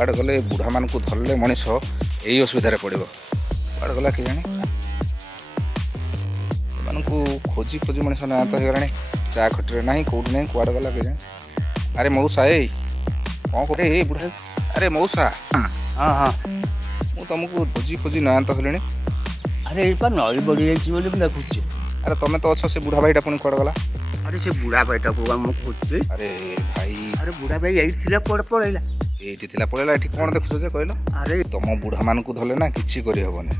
କୁଆଡ଼େ ଗଲେ ବୁଢ଼ା ମାନଙ୍କୁ ଧରିଲେ ମଣିଷ ଏଇ ଅସୁବିଧାରେ ପଡ଼ିବ। କୁଆଡ଼େ ଗଲା କେଜାଣି? ଏମାନଙ୍କୁ ଖୋଜି ଖୋଜି ମଣିଷ ନାହାନ୍ତ ହେଇଗଲାଣି। ଚା ଖଟିରେ ନାହିଁ, କେଉଁଠି ନାହିଁ, କୁଆଡ଼େ ଗଲା କେଜାଣି? ଆରେ ମଉସା, ଏଇ କ'ଣ କରେ ଏଇ ବୁଢ଼ା? ଆରେ ମଉସା, हाँ हाँ ମୁଁ ତୁମକୁ ଖୋଜି ଖୋଜି ନାହାନ୍ତ ହେଲିଣି। अरे ये पर नई बड़ी जाइए बोली मैं देखुଛି। ଆରେ ତୁମେ ତ ଅଛ, ସେ ବୁଢ଼ା ଭାଇଟା ପୁଣି କୁଆଡ଼େ ଗଲା? अरे से बुढ़ा भाईटा को हम खोजुଛି। ଆରେ ଭାଇ, अरे बुढ़ा भाई यही थिला कोड पळैला। ଏଇଠି ଥିଲା ପଳେଇଲା। ଏଠି କ'ଣ ଦେଖୁଛ ଯେ କହିଲ? अरे ତମ ବୁଢ଼ାମାନଙ୍କୁ ଧରିଲେ ନା କିଛି କରିହେବନି।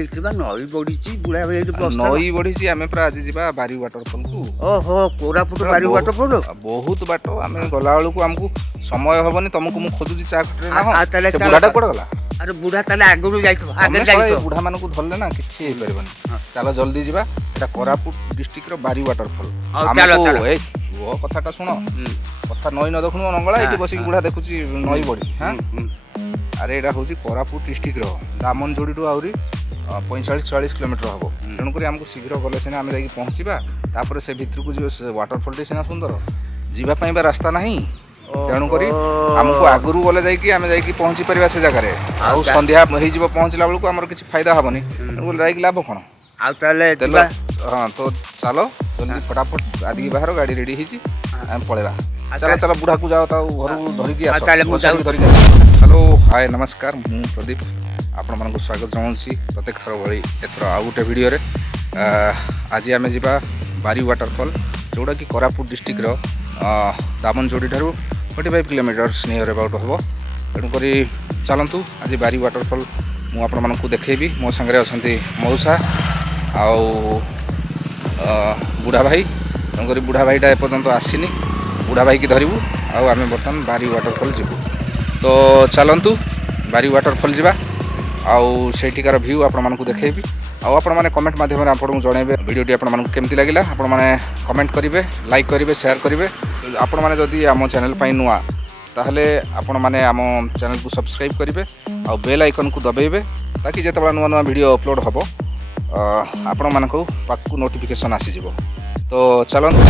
ଏଇଠି ନଈ ବଢିଛି ବୁଢା ଭାଇ ଏଇଠି ପ୍ରସ୍ତାବ। ନଈ ବଢ଼ିଛି। ଆମେ ପୁରା ଆଜି ଯିବା ବାରି ୱାଟରଫଲକୁ। ଓହୋ କୋରାପୁଟ ବାରି ୱାଟରଫଲ। ବହୁତ ବାଟ ଆମେ ଗଲାବେଳକୁ ଆମକୁ ସମୟ ହେବନି। ତମକୁ ମୁଁ ଖୋଜୁଛି ଚା ଖଟିରେ ନାହଁ। ତାହେଲେ ସେ ବୁଢ଼ାଟା କୁଆଡ଼େ ଗଲା? ଆରେ ବୁଢା ତାହେଲେ ଆଗରୁ ଯାଇଥିବ, ଆଗରେ ତମେ ଯାଇଥିବ। ବୁଢ଼ାମାନଙ୍କୁ ଧରିଲେ ନା କିଛି ହେଇପାରିବନି। ଚାଲ ଜଲ୍ଦି ଯିବା। ଏଇଟା କୋରାପୁଟ ଡିଷ୍ଟ୍ରିକ୍ଟର ବାରି ୱାଟରଫଲ। ହଉ ଚାଲ ଚାଲ। ଏଇ ପୁଅ କଥାଟା ଶୁଣ, କଥା ନଈ ନ ଦେଖୁଣୁ ନଙ୍ଗଳା। ଏଇଠି ବସିକି ବୁଢ଼ା ଦେଖୁଛି ନଈ ବଢ଼ି। ହଁ, ଆରେ ଏଇଟା ହେଉଛି କୋରାପୁଟ ଡିଷ୍ଟ୍ରିକ୍ଟର ଦାମନଯୋଡ଼ିରୁ ଆହୁରି 45-46 କିଲୋମିଟର ହେବ। ତେଣୁକରି ଆମକୁ ଶୀଘ୍ର ଗଲେ ସିନା ଆମେ ଯାଇକି ପହଞ୍ଚିବା। ତାପରେ ସେ ଭିତରକୁ ଯିବେ। ସେ ୱାଟରଫଲଟି ସିନା ସୁନ୍ଦର, ଯିବା ପାଇଁ ବା ରାସ୍ତା ନାହିଁ। ତେଣୁକରି ଆମକୁ ଆଗରୁ ଗଲେ ଯାଇକି ଆମେ ଯାଇକି ପହଞ୍ଚି ପାରିବା ସେ ଜାଗାରେ। ଆଉ ସନ୍ଧ୍ୟା ହେଇଯିବ ପହଞ୍ଚିଲା ବେଳକୁ ଆମର କିଛି ଫାଇଦା ହେବନି। ତେଣୁକରି ଯାଇକି ଲାଭ କ'ଣ? ଆଉ ତାହେଲେ ତେଲ, ହଁ ତ ଚାଲ ଜଲ୍ଦି ଫଟାଫଟ ଗାଡ଼ିକି ବାହାର। ଗାଡ଼ି ରେଡ଼ି ହେଇଛି, ଆମେ ପଳେଇବା। ଚାଲ ଚାଲ, ବୁଢ଼ାକୁ ଯାଅ, ତା ଘରକୁ ଧରିକି ଆସ। ତାହେଲେ ମୁଁ ଯାଉଛି। ଧରିକି ଆସ। ହ୍ୟାଲୋ, ହାଏ, ନମସ୍କାର। ମୁଁ ପ୍ରଦୀପ, ଆପଣମାନଙ୍କୁ ସ୍ୱାଗତ ଜଣାଉଛି ପ୍ରତ୍ୟେକ ଥର ଭଳି ଏଥର ଆଉ ଗୋଟେ ଭିଡ଼ିଓରେ। ଆଜି ଆମେ ଯିବା ବାରି ୱାଟରଫଲ୍, ଯେଉଁଟାକି କୋରାପୁଟ ଡିଷ୍ଟ୍ରିକ୍ଟର ଦାମନଯୋଡ଼ି ଠାରୁ 45 କିଲୋମିଟର୍ସ ନିୟର ଆବାଉଟ୍ ହେବ। ତେଣୁକରି ଚାଲନ୍ତୁ ଆଜି ବାରି ୱାଟରଫଲ୍ ମୁଁ ଆପଣମାନଙ୍କୁ ଦେଖେଇବି। ମୋ ସାଙ୍ଗରେ ଅଛନ୍ତି ମଉସା ଆଉ ବୁଢ଼ା ଭାଇ। ତେଣୁକରି ବୁଢ଼ା ଭାଇଟା ଏପର୍ଯ୍ୟନ୍ତ ଆସିନି। ବୁଢ଼ା ଭାଇକି ଧରିବୁ, ଆଉ ଆମେ ବର୍ତ୍ତମାନ ବାରି ୱାଟରଫଲ୍ ଯିବୁ। ତ ଚାଲନ୍ତୁ ବାରି ୱାଟରଫଲ୍ ଯିବା, ଆଉ ସେଇଠିକାର ଭ୍ୟୁ ଆପଣମାନଙ୍କୁ ଦେଖେଇବି। ଆଉ ଆପଣମାନେ କମେଣ୍ଟ ମାଧ୍ୟମରେ ଆପଣଙ୍କୁ ଜଣାଇବେ ଭିଡ଼ିଓଟି ଆପଣମାନଙ୍କୁ କେମିତି ଲାଗିଲା। ଆପଣମାନେ କମେଣ୍ଟ କରିବେ, ଲାଇକ୍ କରିବେ, ସେୟାର କରିବେ। ଆପଣମାନେ ଯଦି ଆମ ଚ୍ୟାନେଲ୍ ପାଇଁ ନୂଆ, ତାହେଲେ ଆପଣମାନେ ଆମ ଚ୍ୟାନେଲ୍କୁ ସବସ୍କ୍ରାଇବ୍ କରିବେ, ଆଉ ବେଲ୍ ଆଇକନ୍କୁ ଦବାଇବେ, ତାକି ଯେତେବେଳେ ନୂଆ ନୂଆ ଭିଡ଼ିଓ ଅପଲୋଡ଼ ହେବ ଆପଣମାନଙ୍କ ପାଖକୁ ନୋଟିଫିକେସନ୍ ଆସିଯିବ। ତ ଚାଲନ୍ତୁ।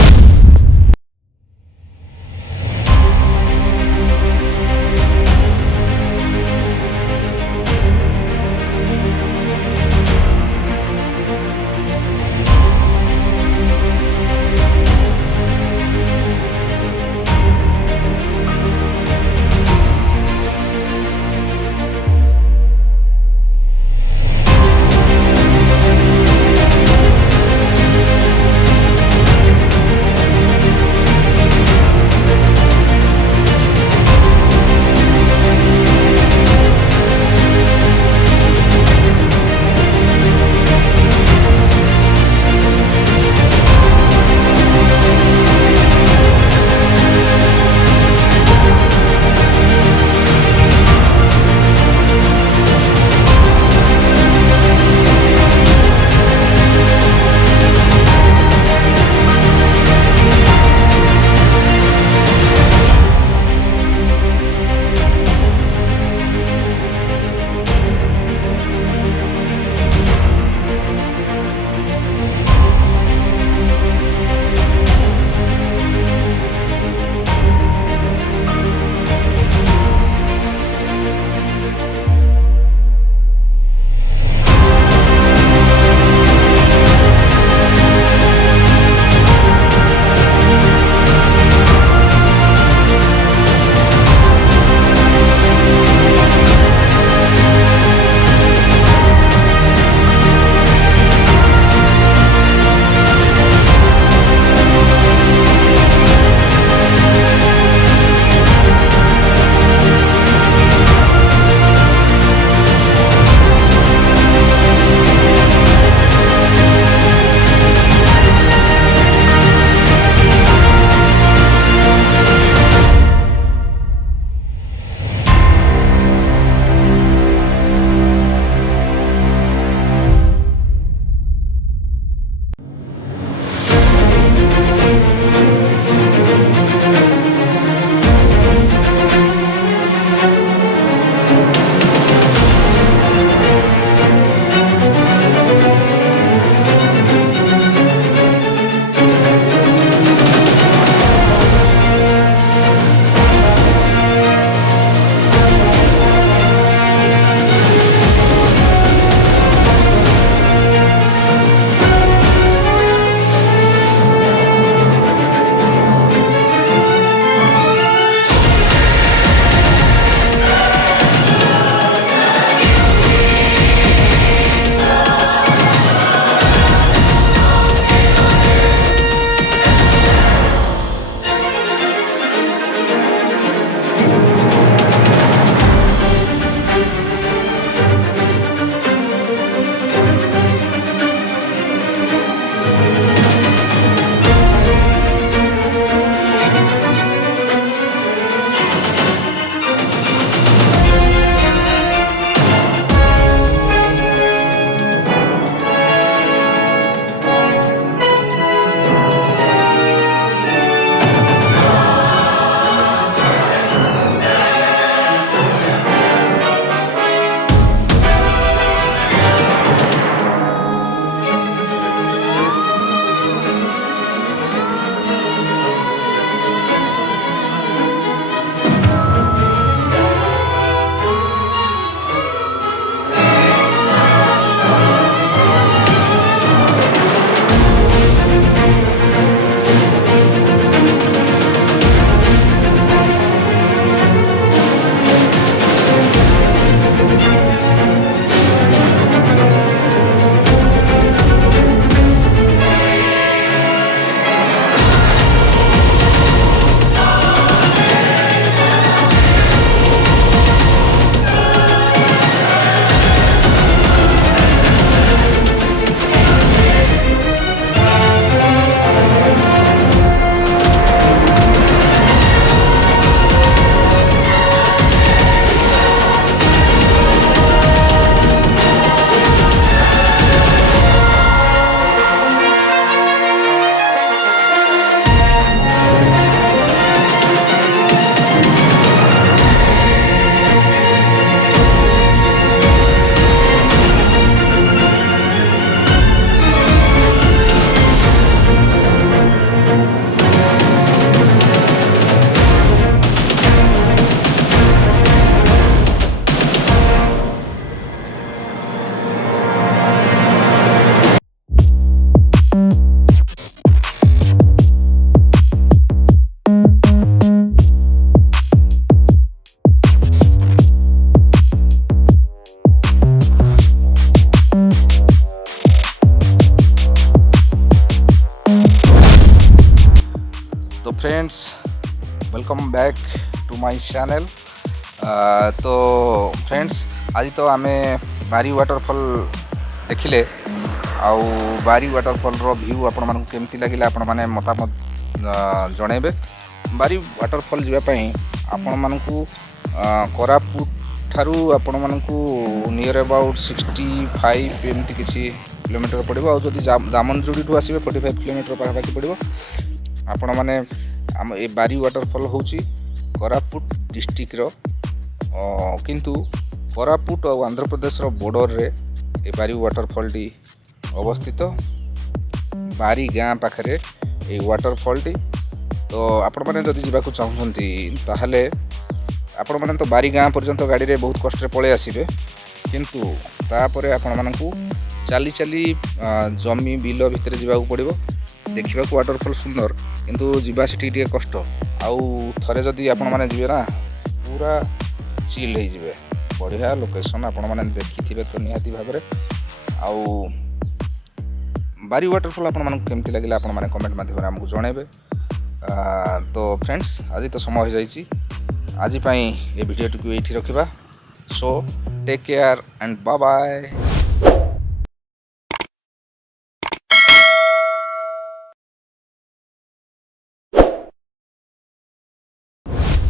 To my channel. तो फ्रेंड्स आज तो आम बारी वाटरफॉल देखिले आउ बारी वाटरफॉल रो व्यू आपण मानक केमती लागिला आपण माने मतामत जणेबे। बारी वाटरफॉल जीवा पई आपण मानकू कोरापुट ठारू आपण मानकू नियर अबाउट 65 एमती किसी किलोमीटर पड़ो। आउ जदि दामनजुड़ी ठू आसबे 45 किलोमीटर पाखापाखि पड़ो। आपण माने आम ए बारी वाटरफॉल होची कोरापुट डिस्ट्रिक्ट रो किंतु कोरापुट और आंध्र प्रदेश रो बॉर्डर रे ए बारी वाटरफॉल टी अवस्थित। बारी गाँ पाखरे ए वाटरफॉल टी। तो आपण माने जदि जीवाकू चाहुछंती ताहले आपण माने तो बारी गाँ पर्यंत गाड़ी रे बहुत कष्ट पळे आसीबे किंतु तापरे आपण मानकू चली चली जमी बिल भितर जीवाकू पड़िबो। देखिबाकू वाटरफॉल सुंदर किंतु जीवा सेठी टिके कष्ट। आउ थरे जदि आपण माने जीवे ना पूरा चिल हो जिवे। बढ़िया लोकेशन आपण माने देखिथिबे तो निहाती भाबरे। आउ बारी वाटरफॉल आपण मानकू केमती लागिला आपण माने कमेंट माध्यम हमकू जणेबे। तो फ्रेंड्स आज तो समय हो जाइए। आज ये वीडियो टी रखा। So take care and bye bye.